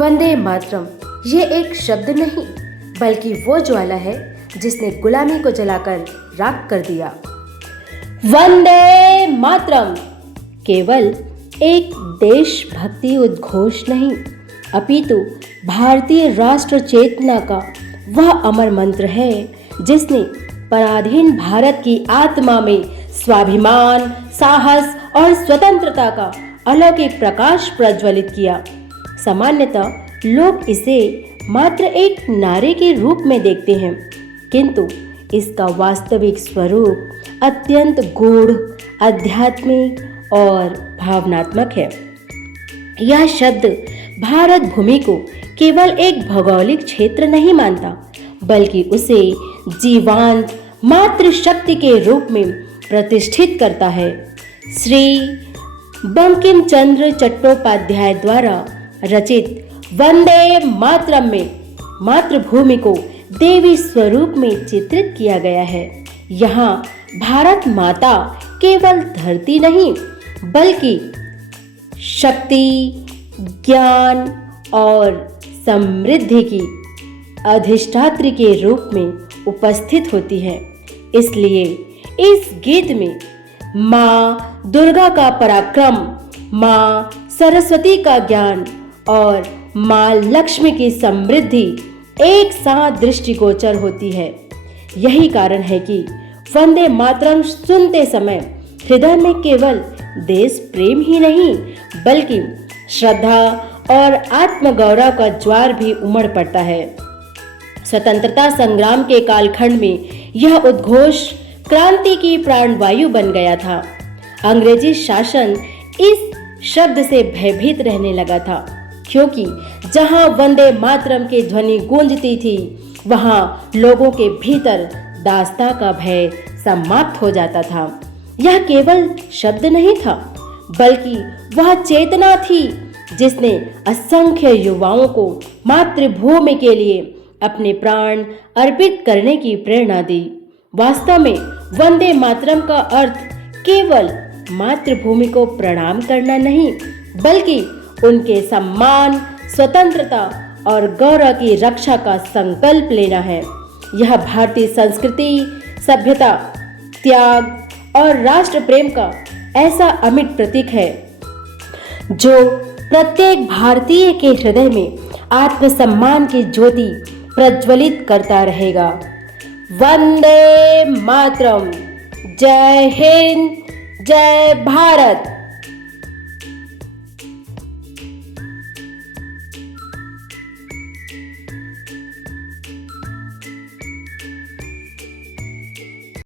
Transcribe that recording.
वंदे मातरम ये एक शब्द नहीं बल्कि वो ज्वाला है जिसने गुलामी को जलाकर राख कर दिया। वंदे मातरम केवल एक देशभक्ति उद्घोष नहीं अपितु भारतीय राष्ट्र चेतना का वह अमर मंत्र है जिसने पराधीन भारत की आत्मा में स्वाभिमान, साहस और स्वतंत्रता का अलौकिक प्रकाश प्रज्वलित किया। सामान्यतः लोग इसे मात्र एक नारे के रूप में देखते हैं, किंतु इसका वास्तविक स्वरूप अत्यंत गूढ़, आध्यात्मिक और भावनात्मक है। यह शब्द भारत भूमि को केवल एक भौगोलिक क्षेत्र नहीं मानता, बल्कि उसे जीवांत मातृशक्ति के रूप में प्रतिष्ठित करता है। श्री बंकिम चंद्र चट्टोपाध्याय द्वारा रचित वंदे मातरम में मातृभूमि को देवी स्वरूप में चित्रित किया गया है। यहाँ भारत माता केवल धरती नहीं बल्कि शक्ति, ज्ञान और समृद्धि की अधिष्ठात्री के रूप में उपस्थित होती है। इसलिए इस गीत में माँ दुर्गा का पराक्रम, माँ सरस्वती का ज्ञान और माँ लक्ष्मी की समृद्धि एक साथ दृष्टिगोचर होती है। यही कारण है कि वंदे मातरम सुनते समय हृदय में केवल देश प्रेम ही नहीं बल्कि श्रद्धा और आत्मगौरव का ज्वार भी उमड़ पड़ता है। स्वतंत्रता संग्राम के कालखंड में यह उद्घोष क्रांति की प्राणवायु बन गया था। अंग्रेजी शासन इस शब्द से भयभीत रहने लगा था, क्योंकि जहां वंदे मातरम की ध्वनि गूंजती थी वहां लोगों के भीतर दास्ता का भय समाप्त हो जाता था। यह केवल शब्द नहीं था बल्कि वह चेतना थी जिसने असंख्य युवाओं को मातृभूमि के लिए अपने प्राण अर्पित करने की प्रेरणा दी। वास्तव में वंदे मातरम का अर्थ केवल मातृभूमि को प्रणाम करना नहीं बल्कि उनके सम्मान, स्वतंत्रता और गौरव की रक्षा का संकल्प लेना है। यह भारतीय संस्कृति, सभ्यता, त्याग और राष्ट्र प्रेम का ऐसा अमिट प्रतीक है जो प्रत्येक भारतीय के हृदय में आत्मसम्मान की ज्योति प्रज्वलित करता रहेगा। वंदे मातरम। जय हिंद, जय भारत।